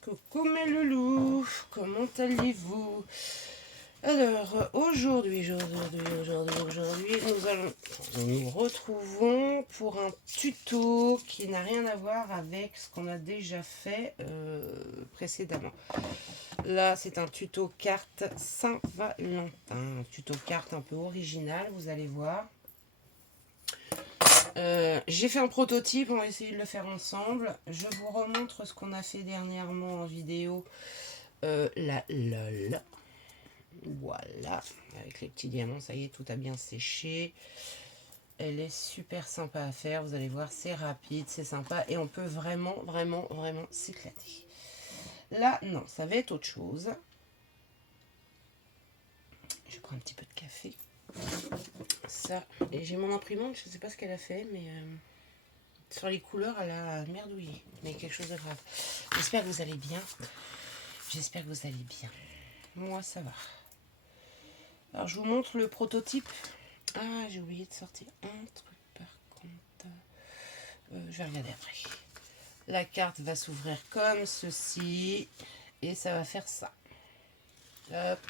Coucou mes loulous, comment allez-vous? Alors aujourd'hui, nous nous retrouvons pour un tuto qui n'a rien à voir avec ce qu'on a déjà fait précédemment. Là, c'est un tuto carte Saint-Valentin, un tuto carte un peu original, vous allez voir. J'ai fait un prototype, on va essayer de le faire ensemble. Je vous remontre ce qu'on a fait dernièrement en vidéo. La LOL. Voilà, avec les petits diamants, ça y est, tout a bien séché. Elle est super sympa à faire, vous allez voir, c'est rapide, c'est sympa et on peut vraiment s'éclater. Là, non, ça va être autre chose. Je prends un petit peu de café. Ça, et j'ai mon imprimante, je ne sais pas ce qu'elle a fait, mais sur les couleurs, elle a merdouillé, mais quelque chose de grave. J'espère que vous allez bien. J'espère que vous allez bien. Moi, ça va. Alors, je vous montre le prototype. Ah, j'ai oublié de sortir un truc par contre. Je vais regarder après. La carte va s'ouvrir comme ceci. Et ça va faire ça. Hop.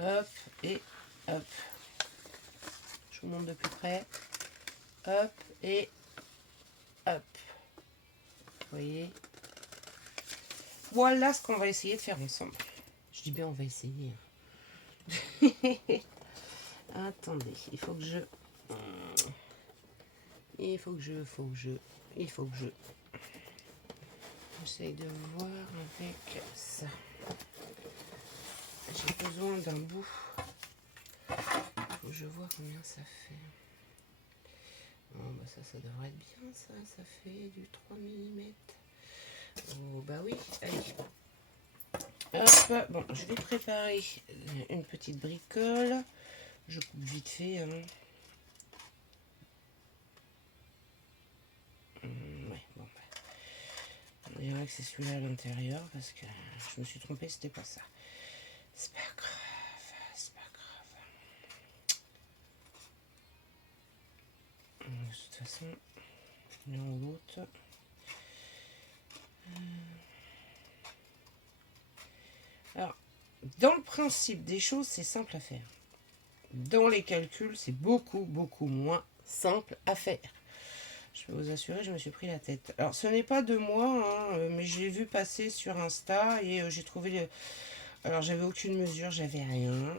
Hop. Et hop. Je vous montre de plus près. Hop. Et hop. Vous voyez? Voilà ce qu'on va essayer de faire ensemble. Je dis bien on va essayer. Attendez, il faut que je... J'essaye de voir avec ça. J'ai besoin d'un bout. Faut que je vois combien ça fait. Oh, bah ça devrait être bien ça. Ça fait du 3 mm. Oh bah oui, allez. Hop, bon, je vais préparer une petite bricole. Je coupe vite fait. Hein. Ouais, bon. On dirait que c'est celui-là à l'intérieur parce que je me suis trompée, c'était pas ça. C'est pas grave, c'est pas grave. De toute façon, l'un ou l'autre. Alors, dans le principe des choses, c'est simple à faire. Dans les calculs, c'est beaucoup moins simple à faire. Je peux vous assurer, je me suis pris la tête. Alors, ce n'est pas de moi, hein, mais j'ai vu passer sur Insta et j'ai trouvé... Alors, j'avais aucune mesure, j'avais rien.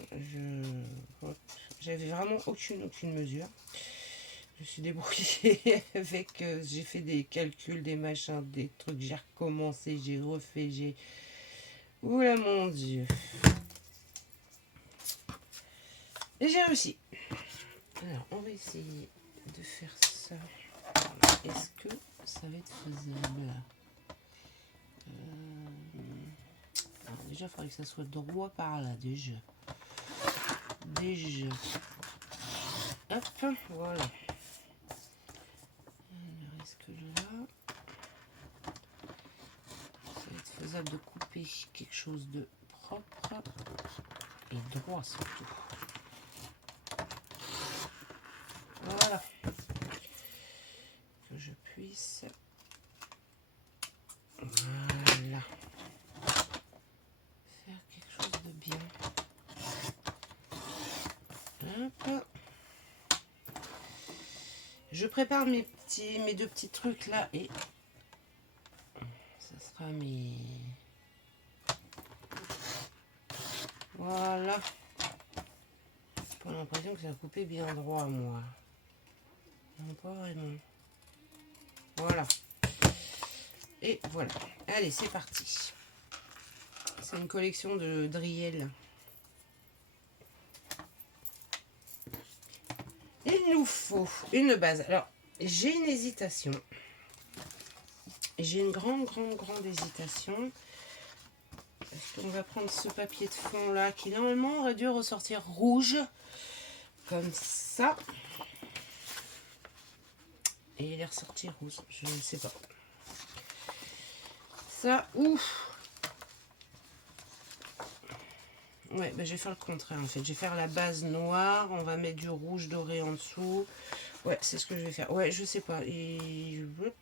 J'avais vraiment aucune mesure. Je me suis débrouillée avec... j'ai fait des calculs, des machins, des trucs. J'ai recommencé, j'ai refait, j'ai... Oula, mon Dieu. Et j'ai réussi. Alors, on va essayer de faire ça. Est-ce que ça va être faisable? Alors déjà, il faudrait que ça soit droit par là, déjà. Hop, voilà. Alors, est-ce que là, ça va être faisable de couper quelque chose de propre et droit surtout. Voilà. Que je puisse... Voilà. Faire quelque chose de bien. Hop. Je prépare mes deux petits trucs là et ça sera mes... Voilà. J'ai pas l'impression que ça a coupé bien droit moi. Non, pas vraiment. Voilà. Et voilà. Allez, c'est parti. C'est une collection de Driel. Il nous faut une base. Alors, j'ai une hésitation. J'ai une grande hésitation. Parce qu'on va prendre ce papier de fond là qui normalement aurait dû ressortir rouge. Comme ça. Et il est ressorti rouge. Je ne sais pas. Ça, ouf. Ouais, bah, je vais faire le contraire en fait. Je vais faire la base noire. On va mettre du rouge doré en dessous. Ouais, c'est ce que je vais faire. Ouais, je sais pas. Et hop,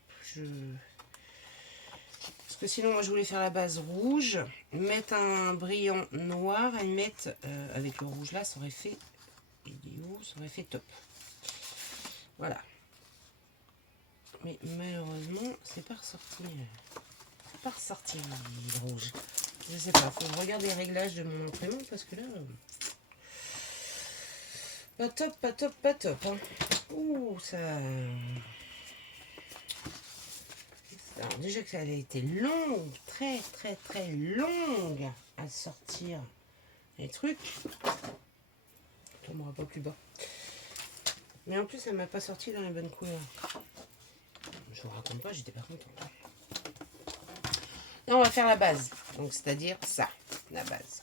parce que sinon, moi, je voulais faire la base rouge, mettre un brillant noir et mettre avec le rouge là, ça aurait fait. Il est où? Ça aurait fait top. Voilà. Mais malheureusement, c'est pas ressorti. C'est pas ressorti le rouge. Je sais pas. Faut que je regarde les réglages de mon imprimante parce que là. Pas top, pas top, pas top. Hein. Ouh, ça. Alors, déjà que ça a été longue, très très très longue à sortir les trucs. On tombera pas plus bas. Mais en plus, elle m'a pas sorti dans les bonnes couleurs. Je vous raconte pas, j'étais pas contente. Et on va faire la base. Donc, c'est-à-dire ça, la base.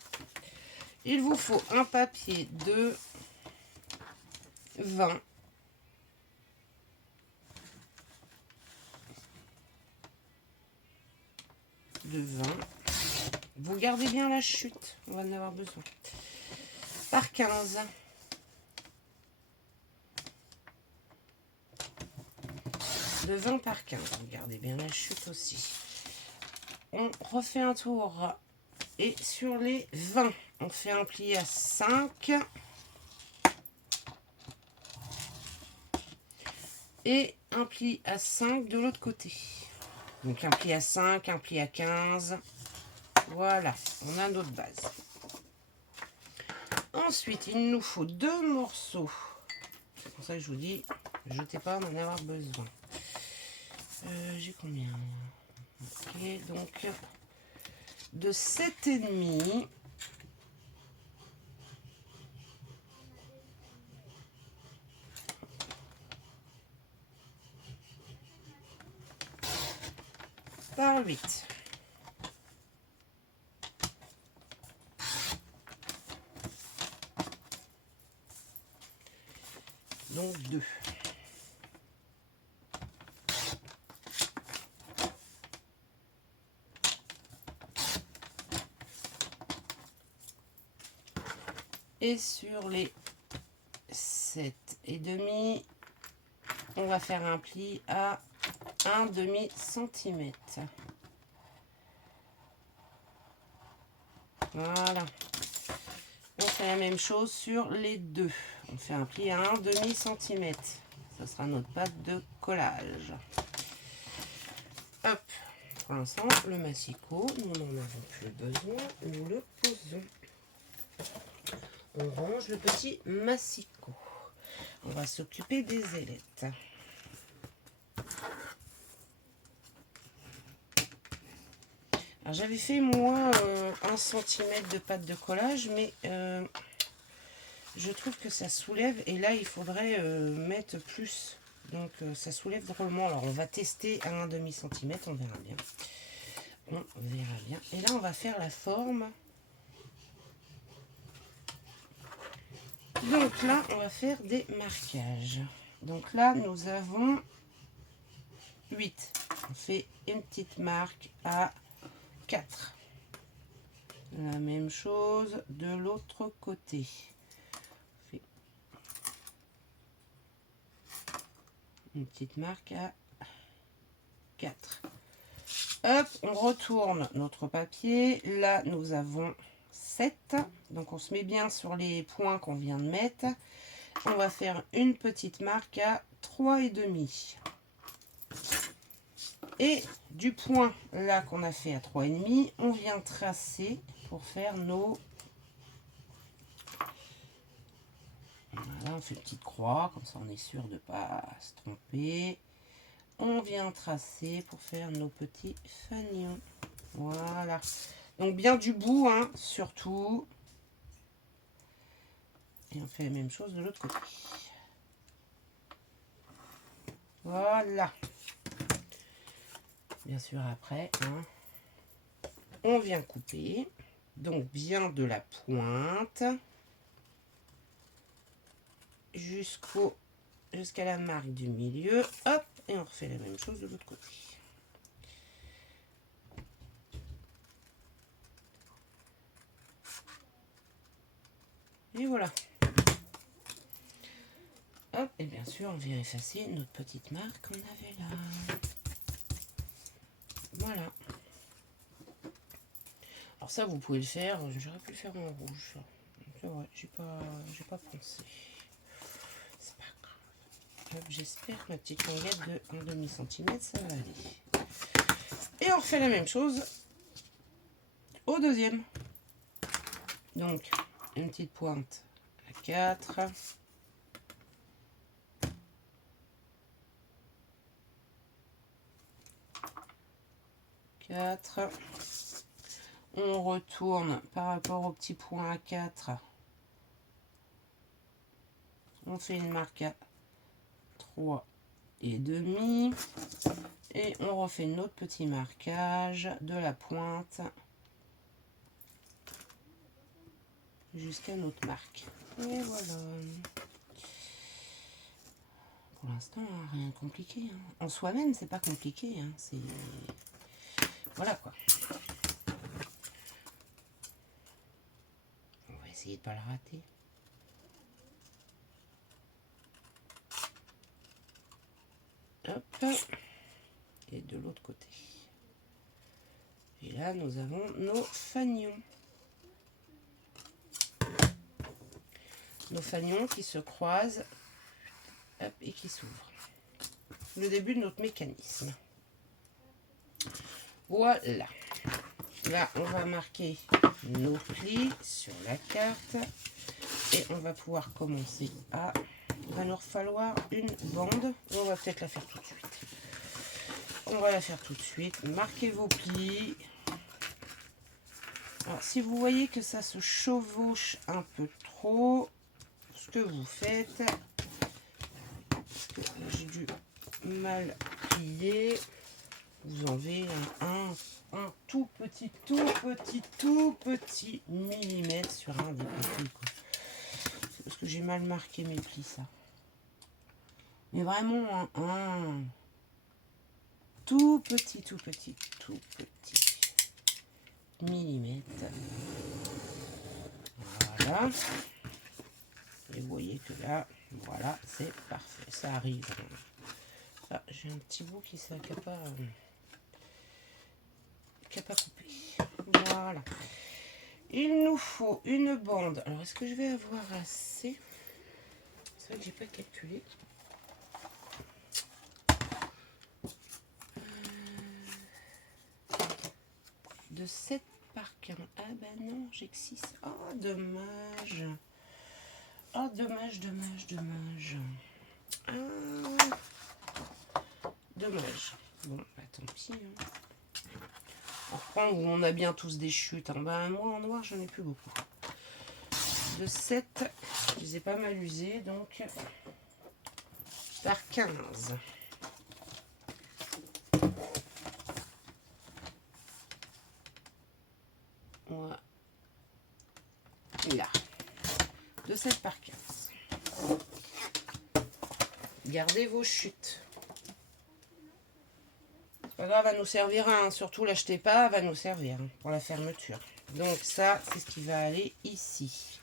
Il vous faut un papier de 20. Vous gardez bien la chute, on va en avoir besoin. Par 15. De 20 par 15. Vous gardez bien la chute aussi. On refait un tour. Et sur les 20, on fait un pli à 5. Et un pli à 5 de l'autre côté. Donc un pli à 5, un pli à 15. Voilà, on a notre base. Ensuite, il nous faut 2 morceaux. C'est pour ça que je vous dis, jetez pas, on en avoir besoin. J'ai combien? Ok, donc de 7,5. Par 8. Donc 2. Et sur les 7,5, on va faire un pli à 1,5 cm. Voilà. On fait la même chose sur les 2. On fait un pli à 1,5 cm. Ça sera notre pâte de collage. Hop. Pour l'instant, le massicot, nous n'en avons plus besoin. Nous le posons. On range le petit massicot. On va s'occuper des ailettes. Alors j'avais fait moi 1 cm de pâte de collage, mais je trouve que ça soulève et là il faudrait mettre plus. Donc ça soulève drôlement. Alors on va tester à 1,5 cm, on verra bien. On verra bien. Et là on va faire la forme. Donc là on va faire des marquages. Donc là nous avons 8. On fait une petite marque à 4. La même chose de l'autre côté. On fait une petite marque à 4. Hop, on retourne notre papier. Là, nous avons 7. Donc, on se met bien sur les points qu'on vient de mettre. On va faire une petite marque à 3,5. Et du point là qu'on a fait à 3,5, on vient tracer pour faire nos... Voilà, on fait une petite croix, comme ça on est sûr de ne pas se tromper. On vient tracer pour faire nos petits fanions. Voilà. Donc bien du bout, hein, surtout. Et on fait la même chose de l'autre côté. Voilà. Bien sûr, après, hein, on vient couper. Donc bien de la pointe jusqu'à la marque du milieu. Hop, et on refait la même chose de l'autre côté. Et voilà. Hop, et bien sûr, on vient effacer notre petite marque qu'on avait là. Voilà. Alors ça, vous pouvez le faire. J'aurais pu le faire en rouge. C'est vrai, j'ai pas pensé. C'est pas grave. J'espère que ma petite languette de 1,5 cm, ça va aller. Et on refait la même chose au deuxième. Donc, une petite pointe à 4. On retourne par rapport au petit point à 4. On fait une marque à 3 et demi. Et on refait notre petit marquage de la pointe jusqu'à notre marque. Et voilà. Pour l'instant, rien de compliqué. En soi-même, c'est pas compliqué. C'est... Voilà quoi. On va essayer de pas le rater. Hop. Et de l'autre côté. Et là, nous avons nos fanions. Nos fanions qui se croisent, hop, et qui s'ouvrent. Le début de notre mécanisme. Voilà. Là, on va marquer nos plis sur la carte. Et on va pouvoir commencer à... Il va nous falloir une bande. On va peut-être la faire tout de suite. On va la faire tout de suite. Marquez vos plis. Alors, si vous voyez que ça se chevauche un peu trop, ce que vous faites, parce que j'ai du mal plier, vous enlevez un tout petit millimètre sur un des plis. C'est parce que j'ai mal marqué mes plis, ça. Mais vraiment un tout petit millimètre. Voilà. Et vous voyez que là, voilà, c'est parfait. Ça arrive. Ah, j'ai un petit bout qui n'a pas coupé. Voilà. Il nous faut une bande. Alors, est-ce que je vais avoir assez? C'est vrai que j'ai pas calculé. De 7 par 15. Ah bah non, j'ai que 6. Oh, dommage. Oh, dommage. Ah, dommage. Bon, bah tant pis. On reprend où on a bien tous des chutes. Bah, moi, en noir, j'en ai plus beaucoup. De 7, je les ai pas mal usés, donc par 15. Voilà. De 7 par 15. Gardez vos chutes. C'est pas grave, va nous servir, surtout l'achetez pas, va nous servir pour la fermeture. Donc ça, c'est ce qui va aller ici.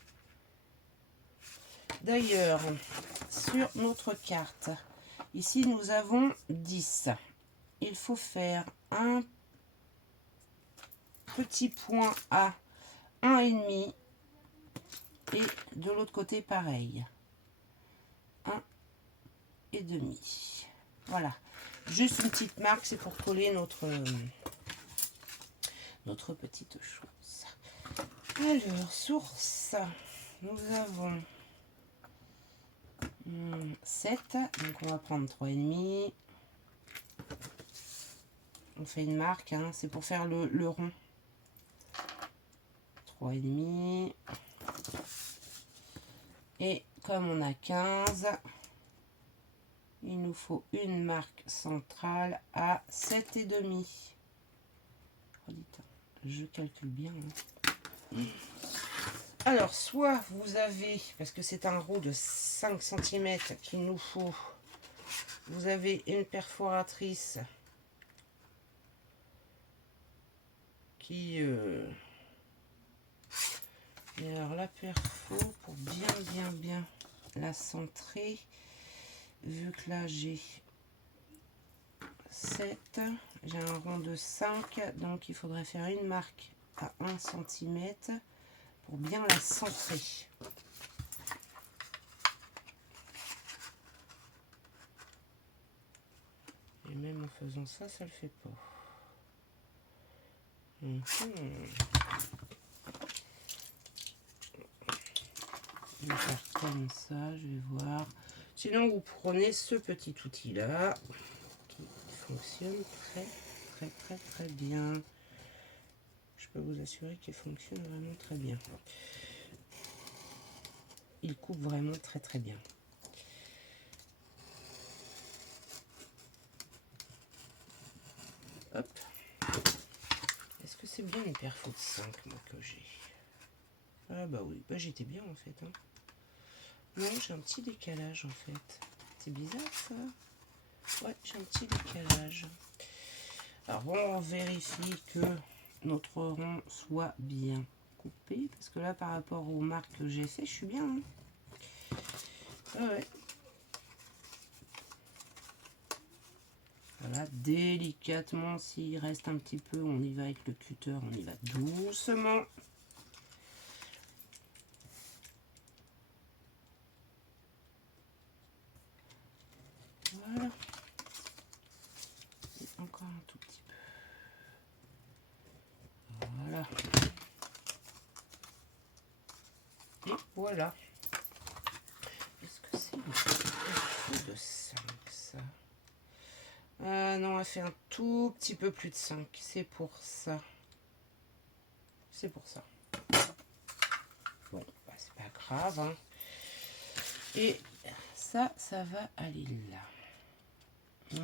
D'ailleurs, sur notre carte, ici nous avons 10. Il faut faire un petit point à 1,5 et de l'autre côté pareil. 1,5. Voilà. Juste une petite marque, c'est pour coller notre petite chose. Alors, source, nous avons 7, donc on va prendre 3,5. On fait une marque, c'est pour faire le rond. 3,5. Et comme on a 15, il nous faut une marque centrale à 7,5. Oh, je calcule bien. Alors, soit vous avez, parce que c'est un roux de 5 cm qu'il nous faut, vous avez une perforatrice qui Et alors la perfo, pour bien la centrer, vu que là j'ai 7, j'ai un rond de 5, donc il faudrait faire une marque à 1 cm pour bien la centrer. Et même en faisant ça, ça le fait pas. Je vais faire comme ça, je vais voir. Sinon, vous prenez ce petit outil-là qui fonctionne très bien. Je peux vous assurer qu'il fonctionne vraiment très bien. Il coupe vraiment très bien. Hop. Est-ce que c'est bien une perfo de 5 moi que j'ai? Ah bah oui, bah j'étais bien en fait. Hein. Non, j'ai un petit décalage en fait. C'est bizarre ça. Ouais, j'ai un petit décalage. Alors bon, on vérifie que notre rond soit bien coupé. Parce que là, par rapport aux marques que j'ai fait, je suis bien. Hein. Ah ouais. Voilà, délicatement, s'il reste un petit peu, on y va avec le cutter, on y va doucement. Voilà. Et encore un tout petit peu. Voilà. Et voilà. Est-ce que c'est une perfo de 5 ça? Non, elle fait un tout petit peu plus de 5. C'est pour ça. C'est pour ça. Bon, bah, c'est pas grave. Hein. Et ça va aller là.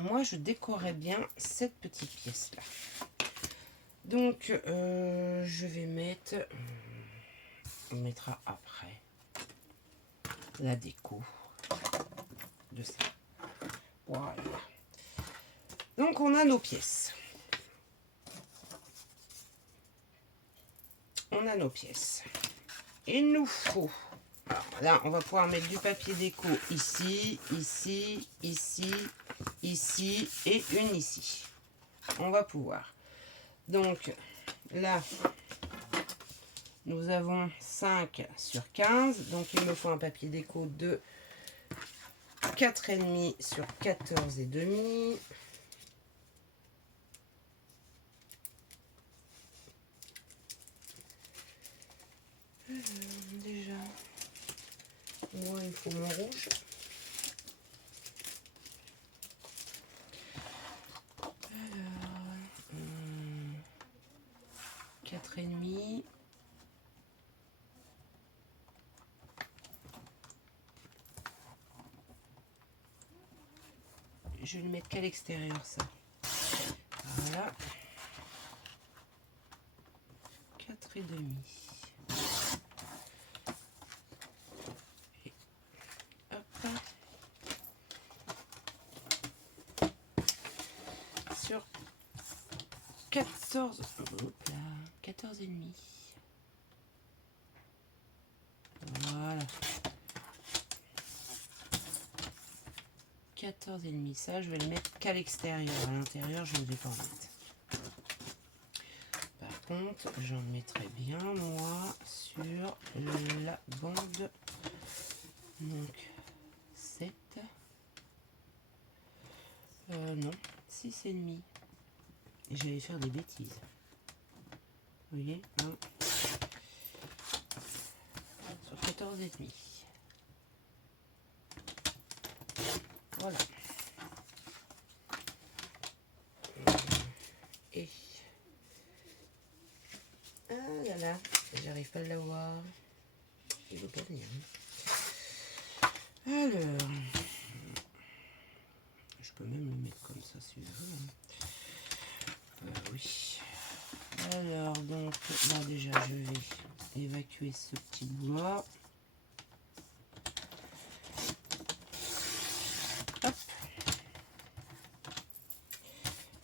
Moi, je décorais bien cette petite pièce-là. Donc, je vais mettre... On mettra après la déco de ça. Voilà. Donc, on a nos pièces. On a nos pièces. Il nous faut... Alors, là, on va pouvoir mettre du papier déco ici, ici, ici, ici et une ici. On va pouvoir. Donc, là, nous avons 5 sur 15. Donc, il me faut un papier déco de 4,5 sur 14,5. Déjà, moi, il faut mon rouge. Alors, 4,5. Je vais le mettre qu'à l'extérieur, ça. Voilà. 4,5. Et hop. Sur 14. Hop là. 14,5. Voilà. 14,5. Ça, je vais le mettre qu'à l'extérieur. À l'intérieur, je ne vais pas en mettre. Par contre, j'en mettrai bien, moi, sur la bande. Donc, 7. Non, 6,5. Et j'allais faire des bêtises. Vous voyez, hein, sur 14,5. Voilà. Et ah là là, j'arrive pas à l'avoir. Il veut pas venir. Alors, je peux même le mettre comme ça si je veux. Oui. Alors, donc, là déjà, je vais évacuer ce petit bout-là. Hop.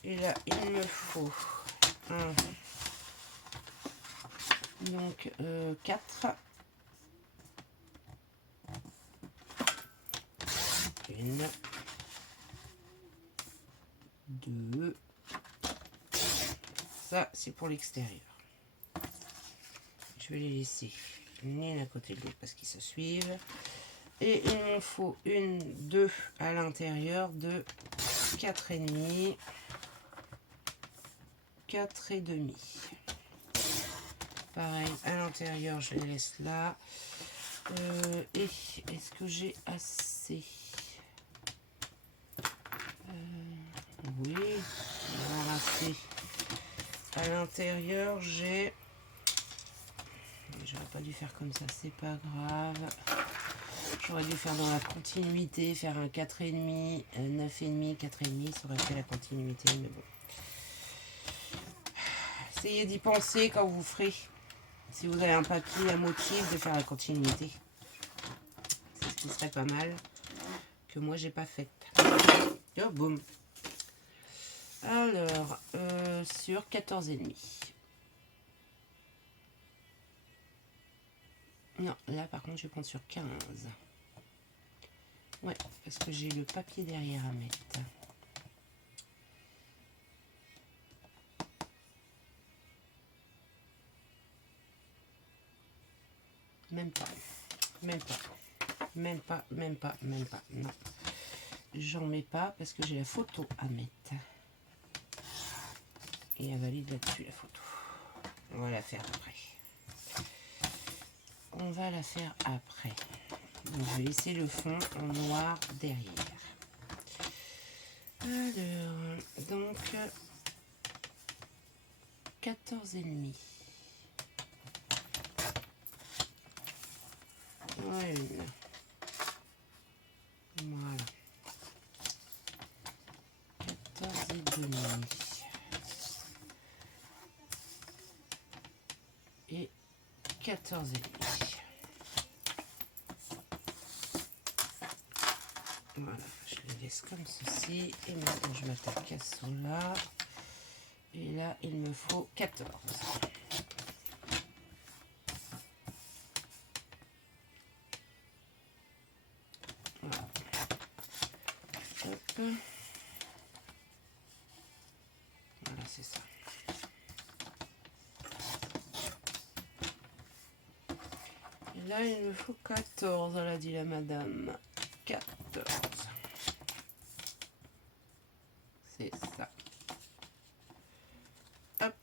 Et là, il me faut un Donc 4. 1, 2. Ça, c'est pour l'extérieur. Je vais les laisser l'une à côté de l'autre parce qu'ils se suivent. Et il m'en faut une, 2 à l'intérieur de 4,5. 4,5. Pareil, à l'intérieur, je les laisse là. Et est-ce que j'ai assez? Oui, alors assez. À l'intérieur, j'ai... J'aurais pas dû faire comme ça, c'est pas grave. J'aurais dû faire dans la continuité, faire un 4,5, 9,5, 4,5, ça aurait fait la continuité, mais bon. Essayez d'y penser quand vous ferez. Si vous avez un papier à motif, de faire la continuité. C'est ce qui serait pas mal, que moi j'ai pas fait. Oh, boum. Alors, sur 14,5. Non, là par contre je vais prendre sur 15. Ouais, parce que j'ai le papier derrière à mettre. Même pas. Même pas. Même pas, même pas, même pas. Non. J'en mets pas parce que j'ai la photo à mettre. Et elle valide là-dessus la photo. On va la faire après. On va la faire après. Donc, je vais laisser le fond en noir derrière. Alors, donc 14,5. Voilà. Voilà. 14,5. Et 14,5. Voilà, je les laisse comme ceci. Et maintenant, je m'attaque à cela. Et là, il me faut 14. Voilà. Hop. Voilà, c'est ça. Et là, il me faut 14, elle a dit la madame. 14. C'est ça. Hop.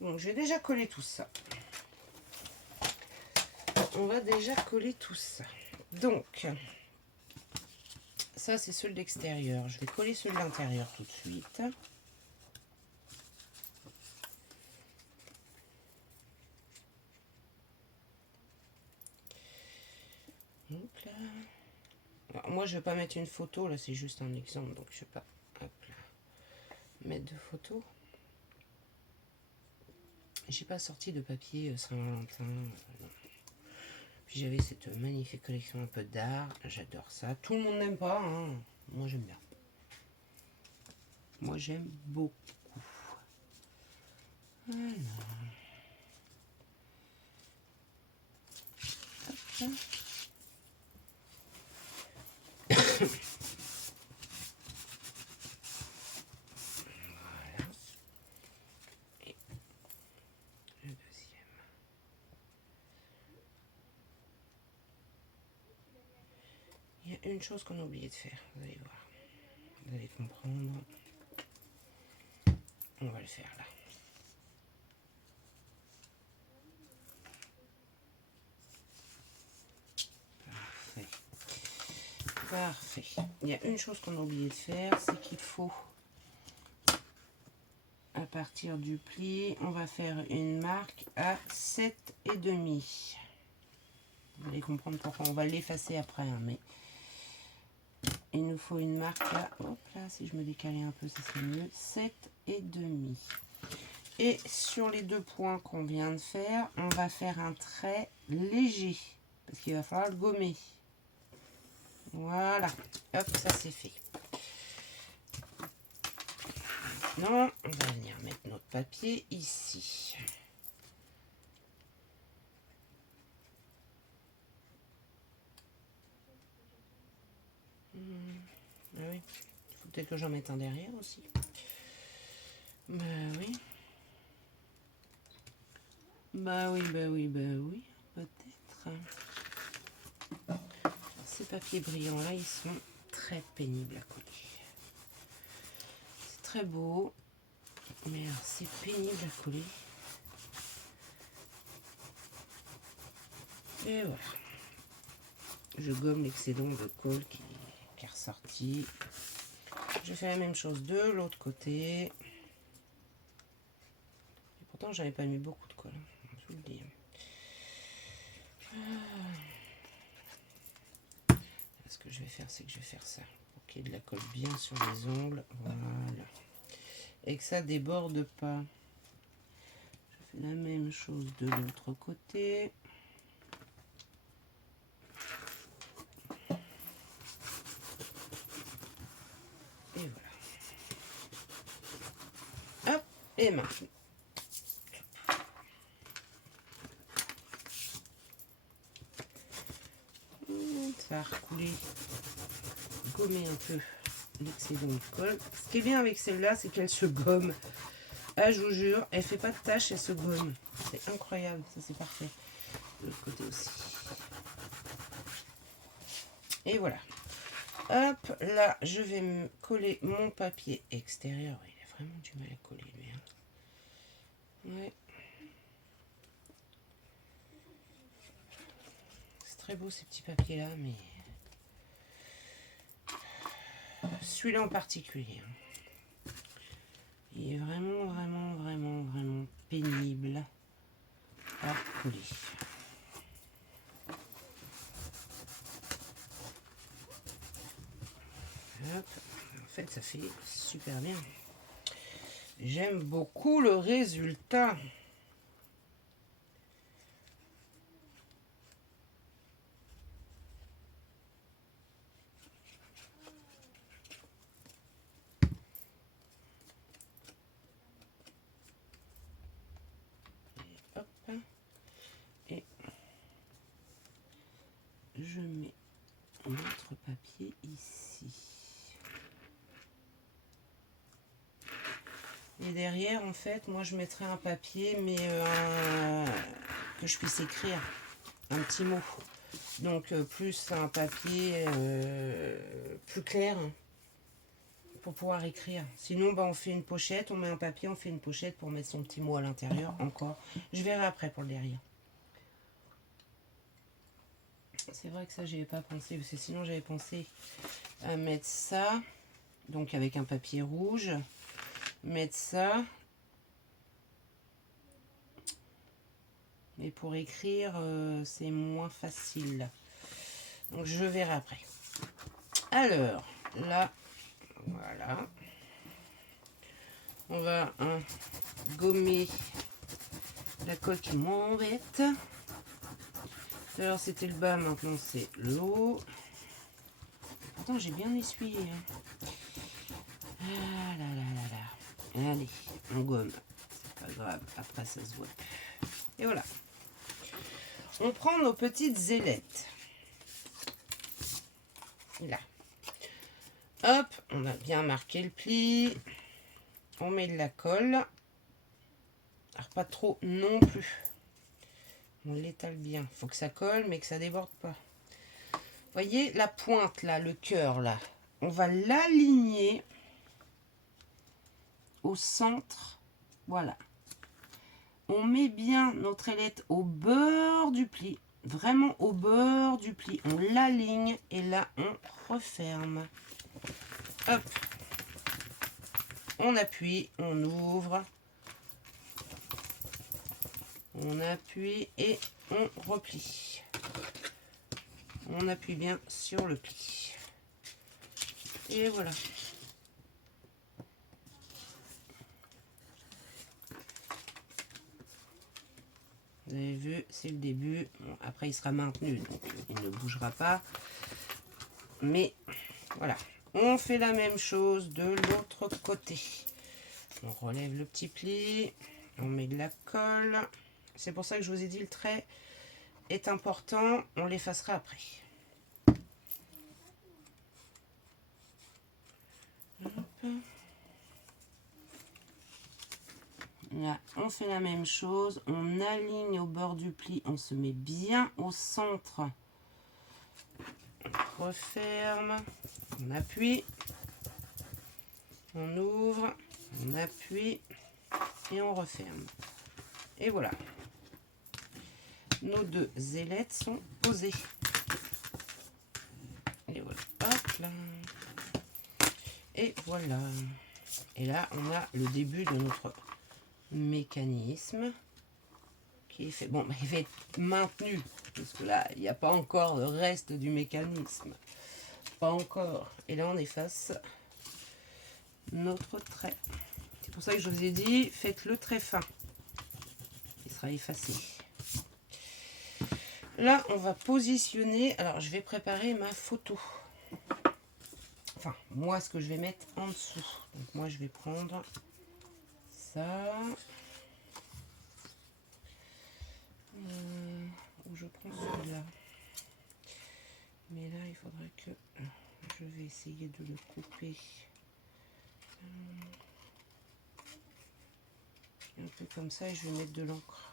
Donc, j'ai déjà collé tout ça. On va déjà coller tout ça. Donc, ça, c'est ceux de l'extérieur. Je vais coller ceux de l'intérieur tout de suite. Hop là. Alors, moi, je vais pas mettre une photo. Là, c'est juste un exemple. Donc, je vais pas hop là, mettre de photo. J'ai pas sorti de papier Saint-Valentin. Puis j'avais cette magnifique collection un peu d'art. J'adore ça. Tout le monde n'aime pas. Hein. Moi, j'aime bien. Moi, j'aime beaucoup. Voilà. Hop là. Une chose qu'on a oublié de faire, vous allez voir, vous allez comprendre. On va le faire là. Parfait. Parfait. Il y a une chose qu'on a oublié de faire, c'est qu'il faut, à partir du pli, on va faire une marque à 7,5. Vous allez comprendre pourquoi. On va l'effacer après, hein, mais il nous faut une marque là. Hop là, si je me décalais un peu, ça serait mieux. 7,5. Et sur les deux points qu'on vient de faire, on va faire un trait léger. Parce qu'il va falloir le gommer. Voilà. Hop, ça c'est fait. maintenant, on va venir mettre notre papier ici. Ah oui, il faut peut-être que j'en mette un derrière aussi. Bah oui. Bah oui, peut-être. Ces papiers brillants là, ils sont très pénibles à coller. C'est très beau, mais alors c'est pénible à coller. Et voilà. Je gomme l'excédent de colle qui est ressorti. Je fais la même chose de l'autre côté. Et pourtant, j'avais pas mis beaucoup de colle, je vous le dis. Ce que je vais faire, c'est que je vais faire ça pour qu'il y ait de la colle bien sur les ongles. Voilà. Et que ça déborde pas. Je fais la même chose de l'autre côté. Et voilà. Hop, et maintenant. Ça va recouler, gommer un peu l'excédent de colle. Ce qui est bien avec celle-là, c'est qu'elle se gomme. Ah, je vous jure, elle fait pas de tache, elle se gomme. C'est incroyable, ça c'est parfait. De l'autre côté aussi. Et voilà. Hop, là, je vais me coller mon papier extérieur. Il a vraiment du mal à coller, lui. Hein. Ouais. C'est très beau ces petits papiers-là, mais... celui-là en particulier. Il est vraiment pénible à coller. Hop. En fait, ça fait super bien. J'aime beaucoup le résultat. Et hop. Et je mets notre papier ici. Et derrière, en fait, moi, je mettrai un papier, mais que je puisse écrire un petit mot. Donc, plus un papier plus clair pour pouvoir écrire. Sinon, bah, on fait une pochette, on met un papier, on fait une pochette pour mettre son petit mot à l'intérieur encore. Je verrai après pour le derrière. C'est vrai que ça, j'y avais pas pensé, parce que sinon, j'avais pensé à mettre ça, donc avec un papier rouge, mettre ça. Mais pour écrire, c'est moins facile. Donc, je verrai après. Alors, là, voilà. On va gommer la colle qui m'embête. Alors, c'était le bas, maintenant c'est le haut. Pourtant, j'ai bien essuyé. Hein. Ah là là là là. Allez, on gomme. C'est pas grave, après ça se voit plus. Et voilà. On prend nos petites ailettes. Là. Hop, on a bien marqué le pli. On met de la colle. Alors pas trop non plus. On l'étale bien. Il faut que ça colle, mais que ça déborde pas. Vous voyez la pointe là, le cœur là. On va l'aligner au centre. Voilà. On met bien notre ailette au bord du pli. Vraiment au bord du pli. On l'aligne et là on referme. Hop. On appuie, on ouvre. On appuie et on replie. On appuie bien sur le pli. Et voilà. Vous avez vu, c'est le début. Bon, après, il sera maintenu, donc il ne bougera pas. Mais voilà. On fait la même chose de l'autre côté. On relève le petit pli, on met de la colle. C'est pour ça que je vous ai dit le trait est important, on l'effacera après. Hop. Là, on fait la même chose, on aligne au bord du pli, on se met bien au centre. On referme, on appuie, on ouvre, on appuie et on referme. Et voilà. Nos deux ailettes sont posées. Et voilà. Hop là. Et voilà. Et là, on a le début de notre mécanisme qui est fait. Bon, il va être maintenu. Parce que là, il n'y a pas encore le reste du mécanisme. Pas encore. Et là, on efface notre trait. C'est pour ça que je vous ai dit, faites-le très fin. Il sera effacé. Là, on va positionner. Alors, je vais préparer ma photo. Enfin, moi, ce que je vais mettre en dessous. Donc, moi, je vais prendre ça. Ou je prends celui-là. Mais là, il faudrait que je vais essayer de le couper. Un peu comme ça, et je vais mettre de l'encre.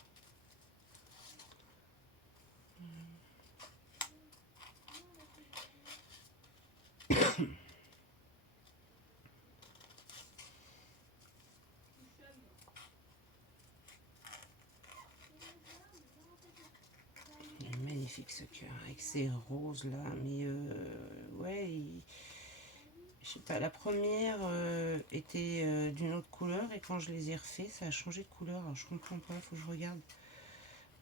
Magnifique ce cœur avec ces roses là, mais ouais, je sais pas, la première était d'une autre couleur et quand je les ai refait, ça a changé de couleur. Alors je comprends pas, faut que je regarde.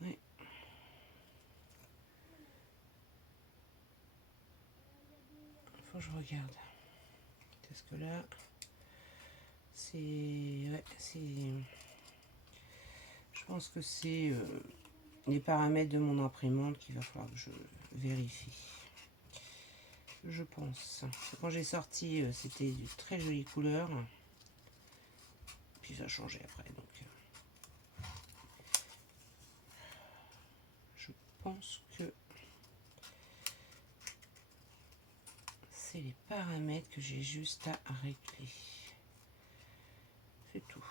Ouais. Faut que je regarde. Parce que là, c'est, ouais, c'est, je pense que c'est les paramètres de mon imprimante qu'il va falloir que je vérifie. Je pense. Quand j'ai sorti, c'était de très jolies couleurs. Puis ça a changé après. Donc, je pense que c'est les paramètres que j'ai juste à régler. C'est tout.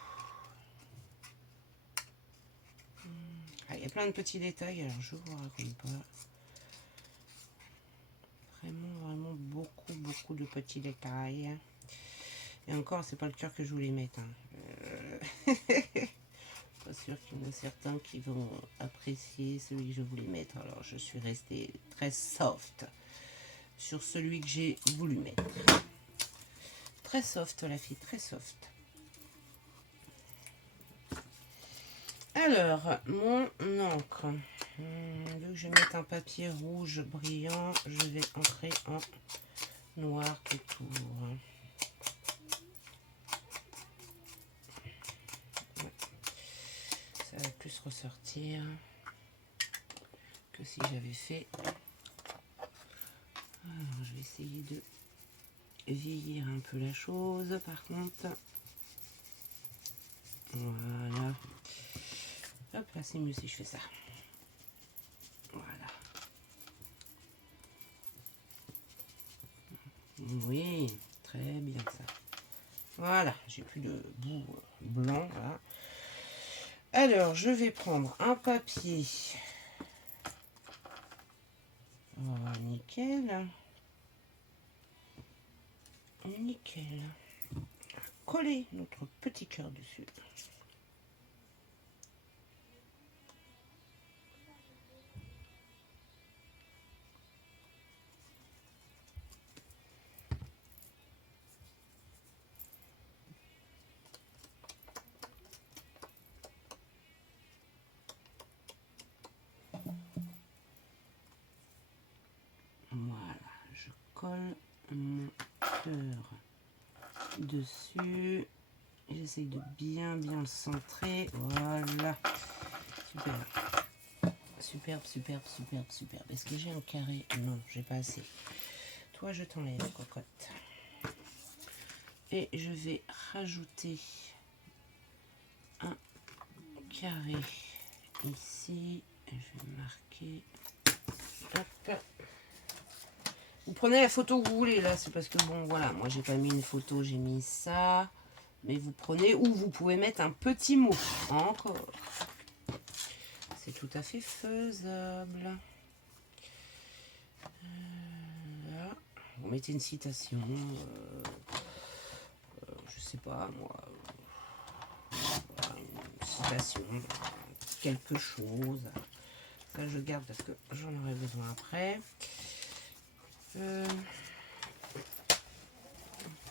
Ah, il y a plein de petits détails, alors je vous raconte pas. Vraiment beaucoup de petits détails. Et encore, c'est pas le cœur que je voulais mettre. Hein. Pas sûr qu'il y en a certains qui vont apprécier celui que je voulais mettre. Alors je suis restée très soft sur celui que j'ai voulu mettre. Très soft la fille, très soft. Alors, mon encre. Vu que je vais mettre un papier rouge brillant, je vais entrer en noir tout autour. Ouais. Ça va plus ressortir que si j'avais fait. Alors, je vais essayer de vieillir un peu la chose par contre. Voilà. Hop là, c'est mieux si je fais ça. Voilà. Oui, très bien ça. Voilà, j'ai plus de bout blanc là. Alors, je vais prendre un papier. Oh, nickel. Nickel. Coller notre petit cœur dessus. Voilà, je colle mon cœur dessus. J'essaye de bien le centrer. Voilà. Superbe. Est-ce que j'ai un carré? Non, j'ai pas assez. Toi, je t'enlève, cocotte. Et je vais rajouter un carré ici. Et je vais marquer. Hop. Vous prenez la photo que vous voulez, là, c'est parce que, bon, voilà, moi, j'ai pas mis une photo, j'ai mis ça. Mais vous prenez, ou vous pouvez mettre un petit mot, encore. C'est tout à fait faisable. Là, vous mettez une citation, je sais pas, moi, une citation, quelque chose. Ça, je garde parce que j'en aurai besoin après.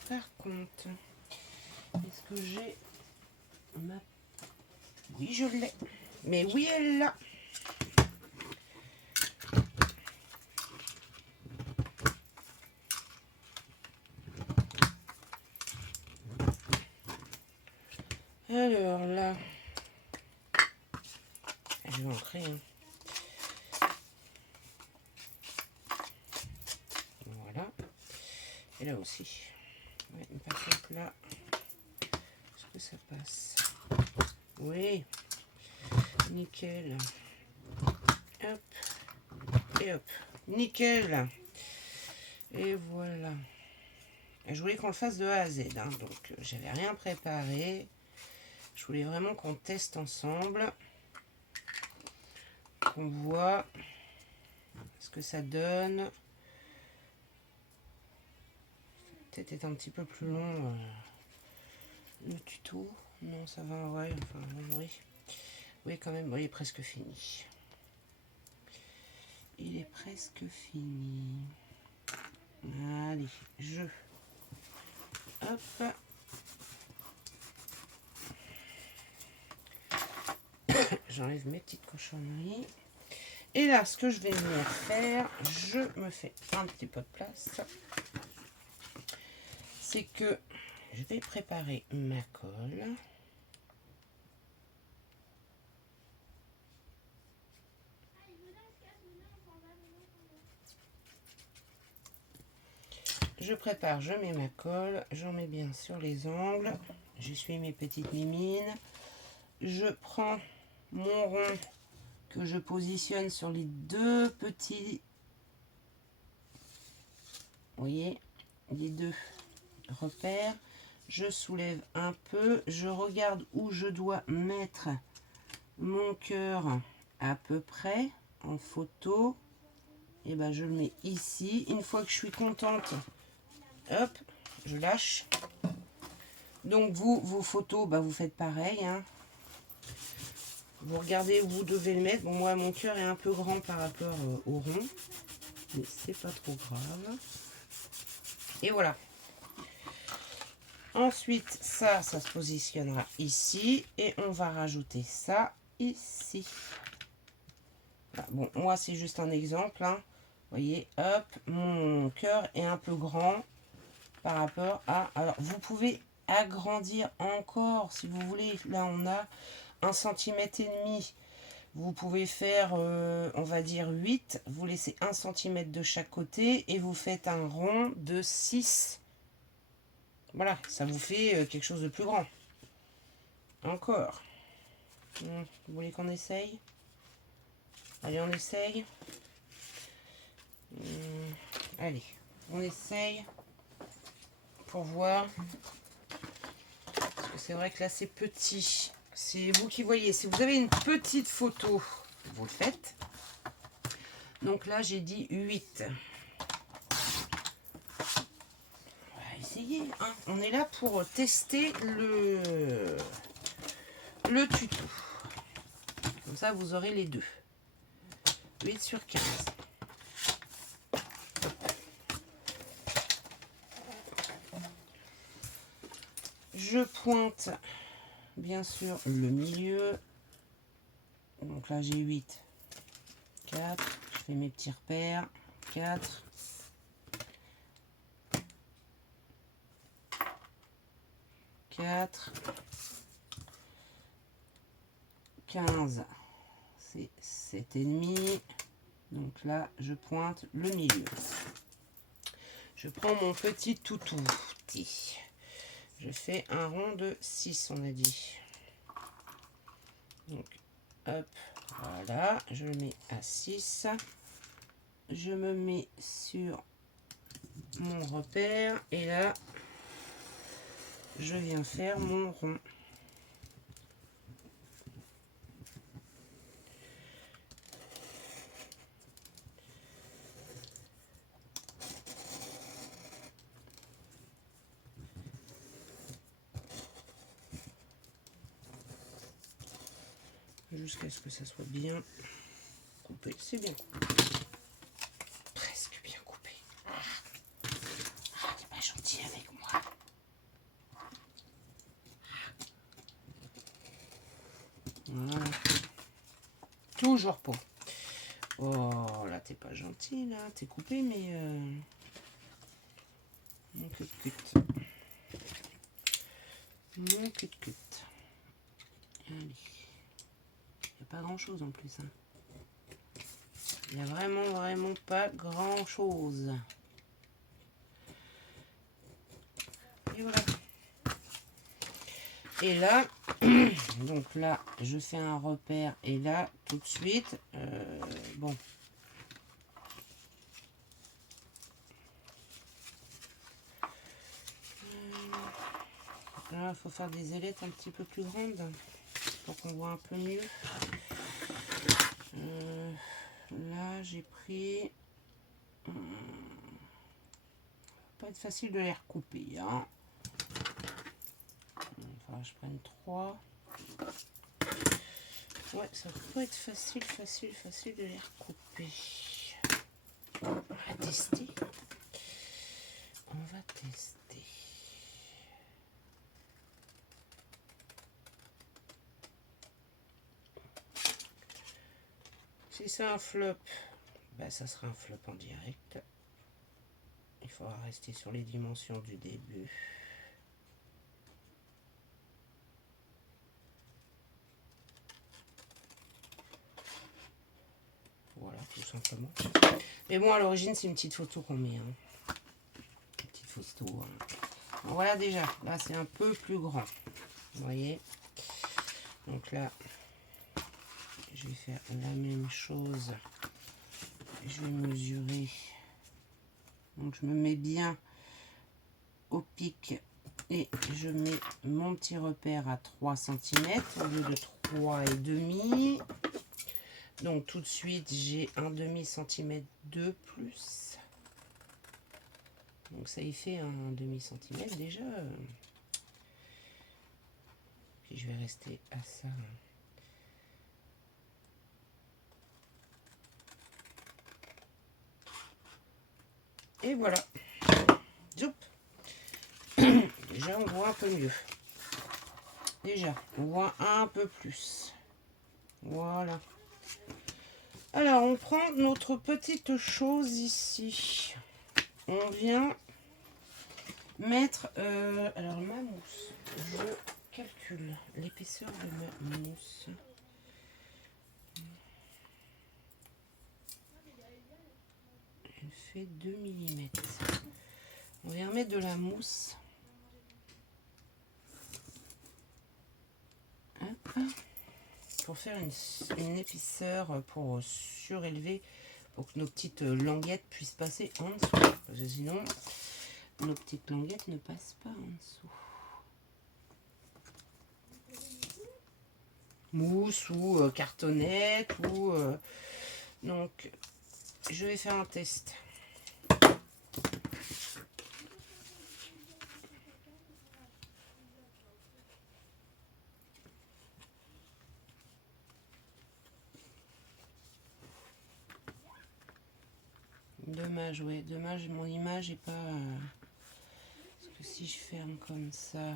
Par contre, est-ce que j'ai ma... Oui, je l'ai. Mais oui, elle est là. Alors là, je vais en créer un. Voilà. Et là aussi. Ouais, par contre là, est-ce que ça passe? Oui. Nickel. Hop. Et hop. Nickel. Et voilà. Et je voulais qu'on le fasse de A à Z. Hein, donc, j'avais rien préparé. Je voulais vraiment qu'on teste ensemble. Qu'on voit ce que ça donne. Peut-être être un petit peu plus long le tuto. Non, ça va, ouais, enfin, oui. Oui, quand même, bon, il est presque fini. Il est presque fini. Allez, hop. J'enlève mes petites cochonneries. Et là, ce que je vais venir faire, je me fais un petit peu de place. C'est que je vais préparer ma colle. Je prépare, je mets ma colle, j'en mets bien sur les angles. J'essuie mes petites mimines. Je prends mon rond que je positionne sur les deux petits, vous voyez, les deux repères. Je soulève un peu, je regarde où je dois mettre mon cœur à peu près en photo. Et ben je le mets ici. Une fois que je suis contente, hop, je lâche. Donc vous, vos photos, bah, vous faites pareil, hein. Vous regardez où vous devez le mettre. Bon, moi, mon cœur est un peu grand par rapport au rond. Mais c'est pas trop grave. Et voilà. Ensuite, ça se positionnera ici. Et on va rajouter ça ici. Voilà. Bon, moi, c'est juste un exemple. Hein. Vous voyez, hop, mon cœur est un peu grand par rapport à... Alors, vous pouvez agrandir encore si vous voulez. Là, on a 1,5 cm. Vous pouvez faire, on va dire 8. Vous laissez 1 cm de chaque côté et vous faites un rond de 6. Voilà, ça vous fait quelque chose de plus grand. Encore. Vous voulez qu'on essaye? Allez, on essaye. Allez, on essaye pour voir. Parce que c'est vrai que là, c'est petit. C'est vous qui voyez. Si vous avez une petite photo, vous le faites. Donc là, j'ai dit 8. Essayer, hein. On est là pour tester le tuto. Comme ça, vous aurez les deux. 8 sur 15. Je pointe, bien sûr, le milieu. Donc là, j'ai 8. 4. Je fais mes petits repères. 4. 4. 15. C'est 7,5. Donc là, je pointe le milieu. Je prends mon petit toutou. Je fais un rond de 6, on a dit. Donc, hop, voilà, je le mets à 6. Je me mets sur mon repère et là, je viens faire mon rond. Jusqu'à ce que ça soit bien coupé. C'est bien coupé. Presque bien coupé. Ah, t'es pas gentil avec moi. Voilà. Toujours pas. Oh, là, t'es pas gentil, là. T'es coupé, mais... Mon cut-cut. Mon cut-cut. Allez. Il n'y a pas grand-chose en plus. Hein. Il n'y a vraiment pas grand-chose. Et voilà. Et là, donc là, je fais un repère. Et là, tout de suite, bon. Là, il faut faire des ailettes un petit peu plus grandes pour qu'on voit un peu mieux. Là, j'ai pris... pas être facile de les recouper. Hein. Enfin, je prenne 3. Ouais, ça peut être facile de les recouper. On va tester. On va tester. Si c'est un flop, ben ça sera un flop en direct. Il faudra rester sur les dimensions du début. Voilà, tout simplement. Mais bon, à l'origine, c'est une petite photo qu'on met. Hein. Une petite photo. Hein. Voilà déjà, là c'est un peu plus grand. Vous voyez. Donc là, je vais faire la même chose. Je vais mesurer. Donc je me mets bien au pic et je mets mon petit repère à 3 cm au lieu de 3,5. Donc tout de suite j'ai un demi-centimètre de plus. Donc ça y fait un demi-centimètre déjà. Puis je vais rester à ça. Et voilà. Zoup. Déjà on voit un peu mieux. Déjà, on voit un peu plus. Voilà. Alors, on prend notre petite chose ici. On vient mettre... alors, ma mousse. Je calcule l'épaisseur de ma mousse. Elle fait 2 mm. On vient mettre de la mousse. Hop. Pour faire une épaisseur, pour surélever, pour que nos petites languettes puissent passer en dessous. Parce que sinon, nos petites languettes ne passent pas en dessous. Mousse ou cartonnette ou... donc, je vais faire un test. Dommage, ouais, dommage, mon image est pas... parce que si je ferme comme ça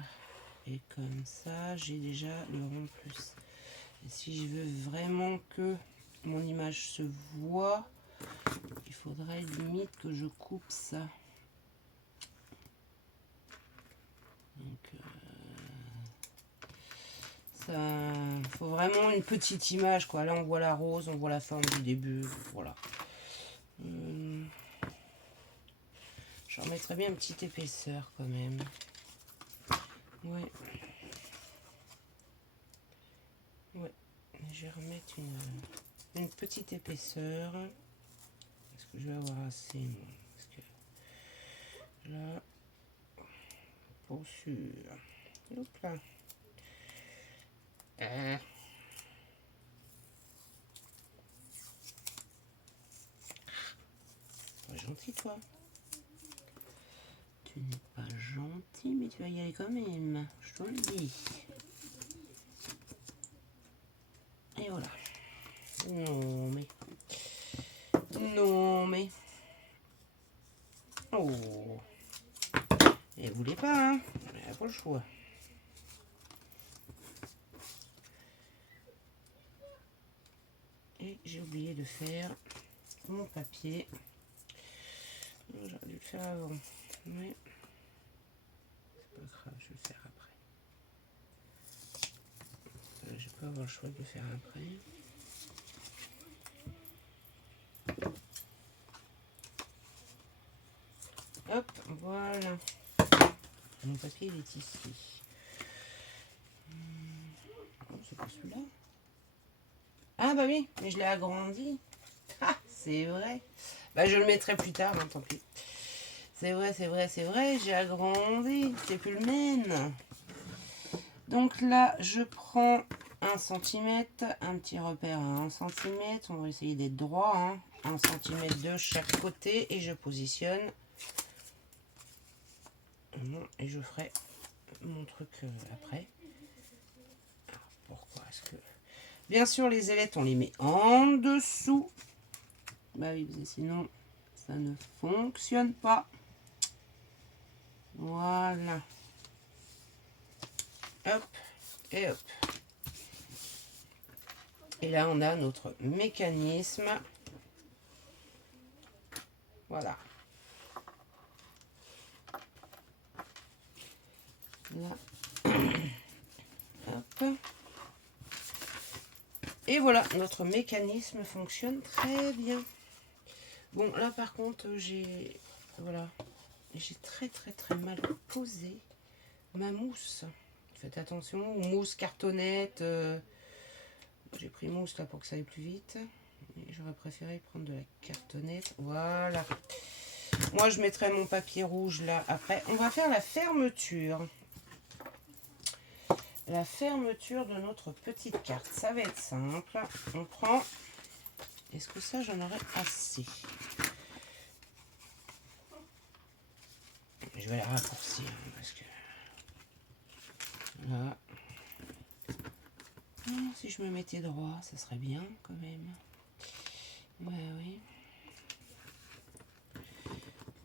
et comme ça, j'ai déjà le rond plus. Et si je veux vraiment que mon image se voit, il faudrait limite que je coupe ça. Donc, ça, faut vraiment une petite image, quoi. Là, on voit la rose, on voit la forme du début, voilà. Je remettrais bien une petite épaisseur quand même. Ouais. Ouais. Je vais remettre une petite épaisseur. Est-ce que je vais avoir assez? Non. Parce que là, pour sûr. Hop là. Pas gentil, toi. Tu n'es pas gentil, mais tu vas y aller quand même. Je te le dis. Et voilà. Non, mais... Non, mais... Oh. Elle voulait pas, hein. Elle n'a pas le choix. Et j'ai oublié de faire mon papier. J'aurais dû le faire avant. Mais c'est pas grave, je vais le faire après. Je vais pas avoir le choix de le faire après. Hop, voilà. Mon papier, il est ici. Oh, c'est pas celui-là. Ah bah oui, mais je l'ai agrandi. Ah, c'est vrai. Bah je le mettrai plus tard, hein, tant pis. C'est vrai, c'est vrai, c'est vrai, j'ai agrandi. C'est plus le même. Donc là, je prends 1 cm, un petit repère à 1 cm. On va essayer d'être droit, hein. 1 cm de chaque côté. Et je positionne. Et je ferai mon truc après. Alors, pourquoi est-ce que... Bien sûr, les ailettes, on les met en dessous. Bah oui, sinon, ça ne fonctionne pas. Voilà. Hop, et hop. Et là, on a notre mécanisme. Voilà. Là. Hop. Et voilà, notre mécanisme fonctionne très bien. Bon, là par contre, j'ai très mal posé ma mousse. Faites attention, mousse cartonnette. J'ai pris mousse là pour que ça aille plus vite. J'aurais préféré prendre de la cartonnette. Voilà. Moi, je mettrai mon papier rouge là après. On va faire la fermeture. La fermeture de notre petite carte. Ça va être simple. On prend... Est-ce que ça, j'en aurai assez? Je vais la raccourcir parce que... Là. Si je me mettais droit, ça serait bien quand même. Ouais, oui.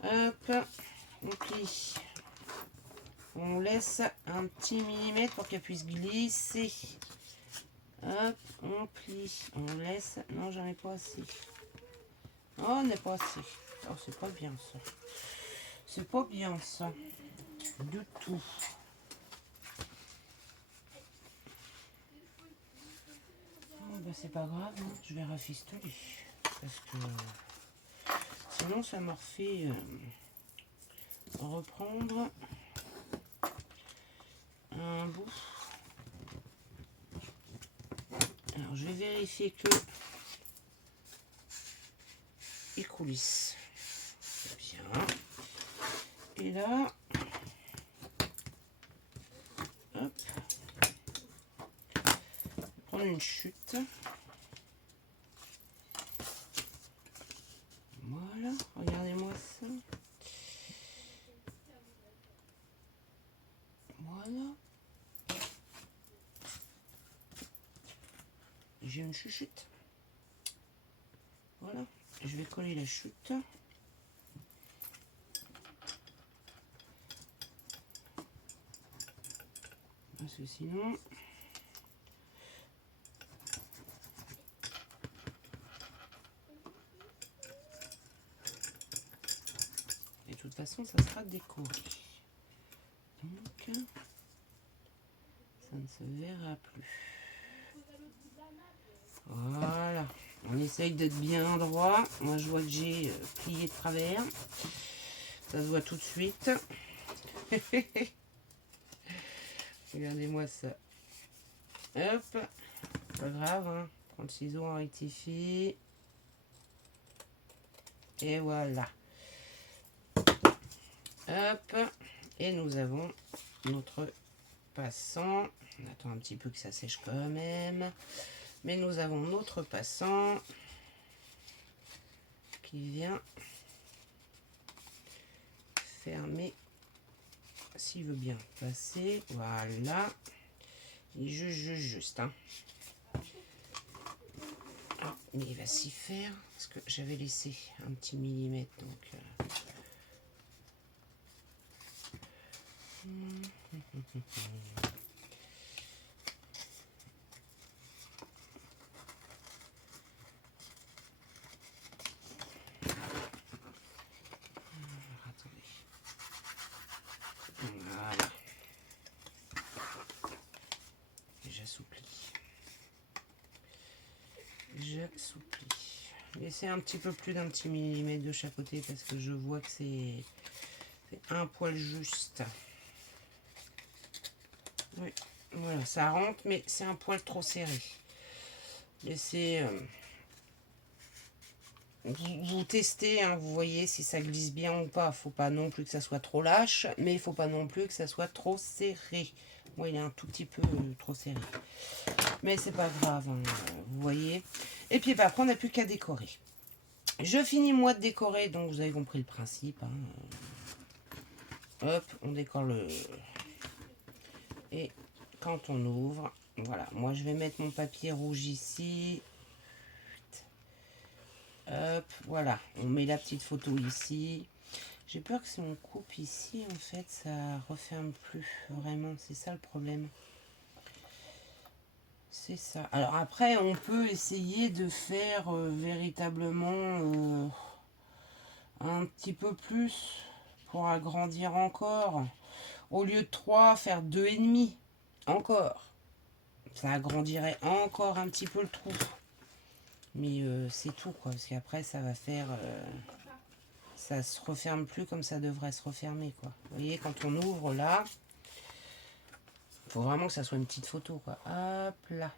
Hop, on plie. On laisse un petit millimètre pour qu'elle puisse glisser. Hop, on plie. On laisse... Non, j'en ai pas assez. Oh, on n'est pas assez. Oh, c'est pas bien ça. C'est pas bien ça. Du tout. Oh, bah, c'est pas grave, hein. Je vais rafistoler. Parce que sinon, ça me refait reprendre un bout. Alors, je vais vérifier que il coulisse bien. Et là, hop, prendre une chute. Voilà, regardez-moi ça. Voilà. J'ai une chuchute. Voilà, je vais coller la chute. Parce que sinon... Et de toute façon, ça sera décoré. Donc, ça ne se verra plus. Voilà. On essaye d'être bien droit. Moi, je vois que j'ai plié de travers. Ça se voit tout de suite. Regardez-moi ça. Hop. pas grave, hein. Prends le ciseau, on rectifie. Et voilà. Hop. Et nous avons notre passant. On attend un petit peu que ça sèche quand même. Mais nous avons notre passant qui vient fermer s'il veut bien passer. Voilà. Il juste. Hein. Ah, mais il va s'y faire. Parce que j'avais laissé un petit millimètre. Donc, attendez. Voilà. J'assouplis. J'assouplis. Laissez un petit peu plus d'un petit millimètre de chaque côté parce que je vois que c'est un poil juste. Oui, voilà, ça rentre, mais c'est un poil trop serré. Laissez... vous testez, hein, vous voyez si ça glisse bien ou pas. Faut pas non plus que ça soit trop lâche, mais il faut pas non plus que ça soit trop serré. Moi, il est un tout petit peu trop serré. Mais c'est pas grave, hein, vous voyez. Et puis bah, après, on n'a plus qu'à décorer. Je finis moi de décorer, donc vous avez compris le principe. Hein. Hop, on décore le... Et quand on ouvre, voilà. Moi, je vais mettre mon papier rouge ici. Hop, voilà. On met la petite photo ici. J'ai peur que si on coupe ici, en fait, ça referme plus. Vraiment, c'est ça le problème. C'est ça. Alors après, on peut essayer de faire véritablement un petit peu plus pour agrandir encore. Au lieu de 3, faire 2,5. Encore. Ça agrandirait encore un petit peu le trou. Mais c'est tout, quoi. Parce qu'après, ça va faire... ça se referme plus comme ça devrait se refermer, quoi. Vous voyez, quand on ouvre là, il faut vraiment que ça soit une petite photo, quoi. Hop là.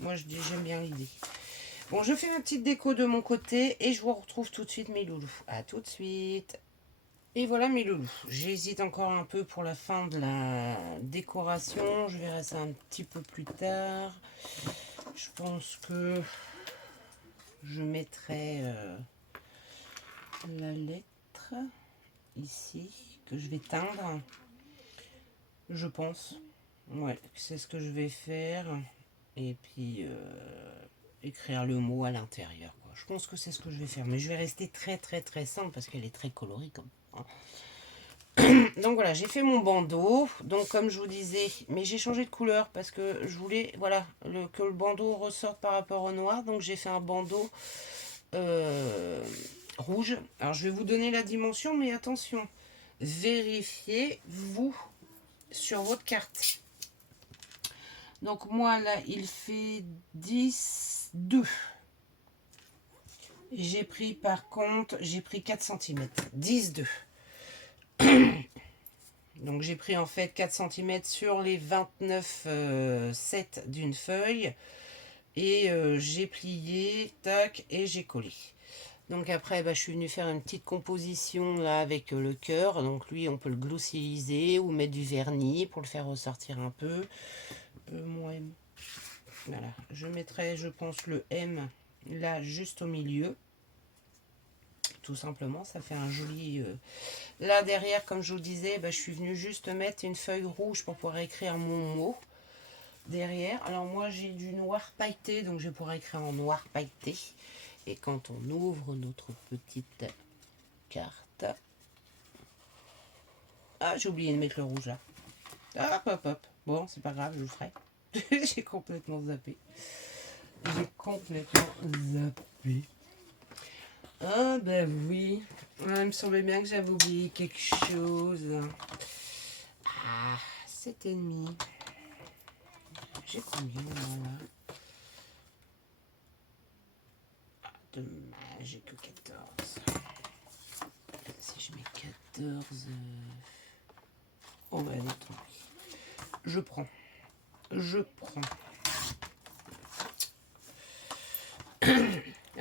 Moi, j'aime bien l'idée. Bon, je fais ma petite déco de mon côté et je vous retrouve tout de suite, mes loulous. À tout de suite. Et voilà, mes loulous. J'hésite encore un peu pour la fin de la décoration. Je verrai ça un petit peu plus tard. Je pense que je mettrai la lettre ici que je vais teindre. Je pense. Ouais, c'est ce que je vais faire. Et puis écrire le mot à l'intérieur. Je pense que c'est ce que je vais faire. Mais je vais rester très très très simple parce qu'elle est très colorée comme ça. Donc voilà, j'ai fait mon bandeau. Donc comme je vous disais, mais j'ai changé de couleur parce que je voulais, voilà, que le bandeau ressorte par rapport au noir. Donc j'ai fait un bandeau rouge. Alors je vais vous donner la dimension, mais attention, vérifiez vous sur votre carte. Donc moi là, il fait 10,2. J'ai pris par contre, j'ai pris 4 cm. 10,2. Donc j'ai pris en fait 4 cm sur les 29,7 d'une feuille. Et j'ai plié, tac, et j'ai collé. Donc après, bah, je suis venue faire une petite composition là avec le cœur. Donc lui, on peut le gloussiliser ou mettre du vernis pour le faire ressortir un peu. Mon M. Voilà, je mettrai, je pense, le M là juste au milieu. Tout simplement, ça fait un joli... Là derrière, comme je vous disais, bah, je suis venue juste mettre une feuille rouge pour pouvoir écrire mon mot derrière. Alors moi, j'ai du noir pailleté, donc je vais pouvoir écrire en noir pailleté. Et quand on ouvre notre petite carte... Ah, j'ai oublié de mettre le rouge là. Hop, hop, hop. Bon, c'est pas grave, je le ferai. J'ai complètement zappé. J'ai complètement zappé. Ah ben oui. Ah, il me semblait bien que j'avais oublié quelque chose. Ah, 7,5. J'ai combien là? Ah, dommage, j'ai que 14. Si je mets 14... Oh ben non, tant pis. Je prends. Je prends.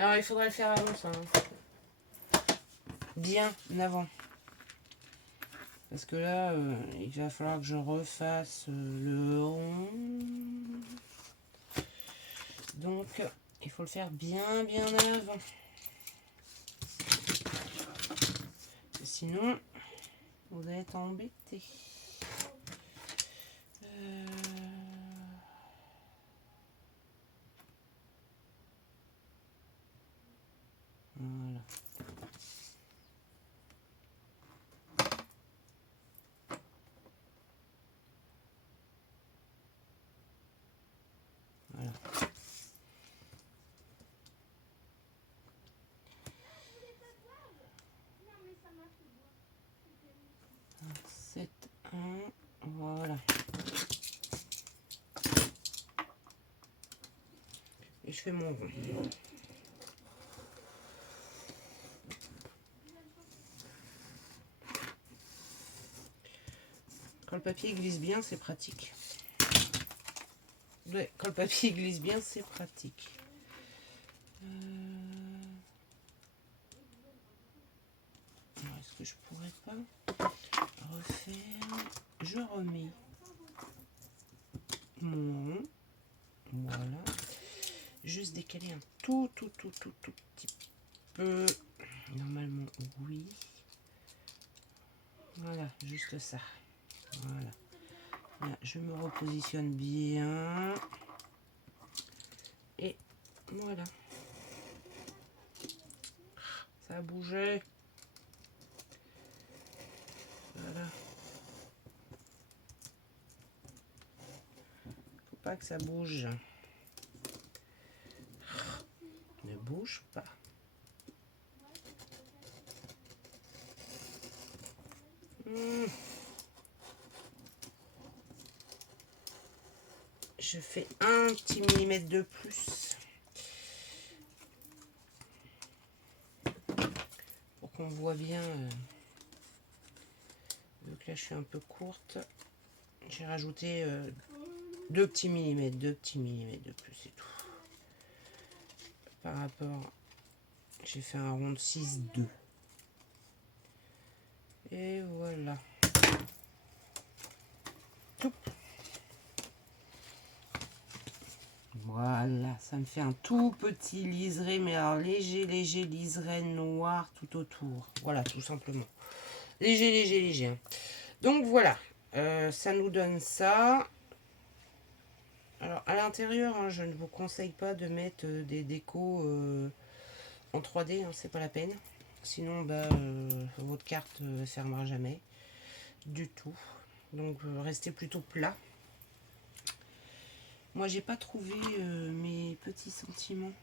Alors, il faudrait le faire avant ça. Hein. Bien avant. Parce que là, il va falloir que je refasse le rond. Donc, il faut le faire bien avant. Sinon, vous allez être embêté. Voilà. Voilà. 7, 1, voilà. Et je fais mon rond. Quand le papier glisse bien, c'est pratique. Ouais, quand le papier glisse bien, c'est pratique. Est-ce que je pourrais pas refaire? Je remets mon rond. Voilà. Juste décaler un tout petit peu. Normalement, oui. Voilà, juste ça. Voilà. Là, je me repositionne bien. Et voilà. Ça a bougé. Voilà. Faut pas que ça bouge. Ne bouge pas. Je fais un petit millimètre de plus. Pour qu'on voit bien. Vu que là je suis un peu courte. J'ai rajouté 2 petits millimètres. 2 petits millimètres de plus, c'est tout. Par rapport. J'ai fait un rond de 6,2. Et voilà. Tout. Voilà, ça me fait un tout petit liseré, mais alors léger liseré noir tout autour. Voilà, tout simplement. Léger. Hein. Donc voilà, ça nous donne ça. Alors à l'intérieur, hein, je ne vous conseille pas de mettre des décos en 3D, hein, c'est pas la peine. Sinon, votre carte ne fermera jamais du tout. Donc restez plutôt plat. Moi, j'ai pas trouvé mes petits sentiments.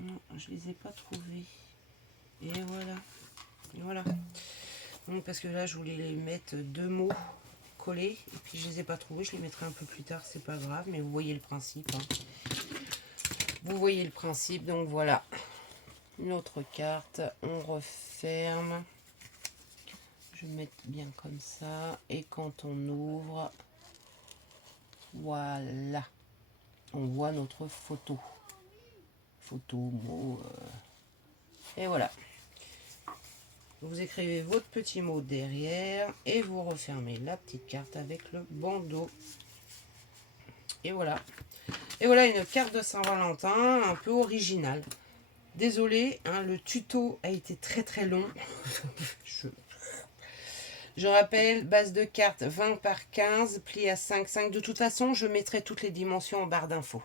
Non, je les ai pas trouvés. Et voilà. Et voilà. Donc, parce que là, je voulais les mettre 2 mots collés. Et puis, je les ai pas trouvés. Je les mettrai un peu plus tard. C'est pas grave. Mais vous voyez le principe. Hein. Vous voyez le principe. Donc, voilà. Une autre carte. On referme. Je vais mettre bien comme ça. Et quand on ouvre, voilà. On voit notre photo. Photo, mot. Et voilà. Vous écrivez votre petit mot derrière et vous refermez la petite carte avec le bandeau. Et voilà. Et voilà une carte de Saint-Valentin un peu originale. Désolée, hein, le tuto a été très long. Je rappelle, base de cartes 20 par 15, pli à 5,5. De toute façon, je mettrai toutes les dimensions en barre d'infos.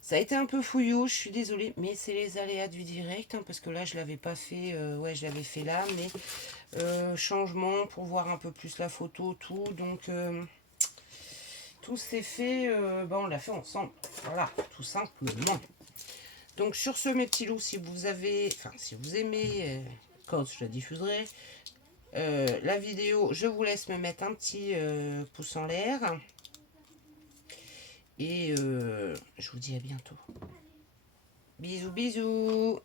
Ça a été un peu fouillou, je suis désolée, mais c'est les aléas du direct, hein, parce que là, je ne l'avais pas fait, ouais, je l'avais fait là, mais changement pour voir un peu plus la photo, tout, donc tout s'est fait, on l'a fait ensemble, voilà, tout simplement. Donc sur ce, mes petits loups, si vous avez, enfin, si vous aimez, quand je la diffuserai, la vidéo, je vous laisse me mettre un petit pouce en l'air. Et je vous dis à bientôt. Bisous.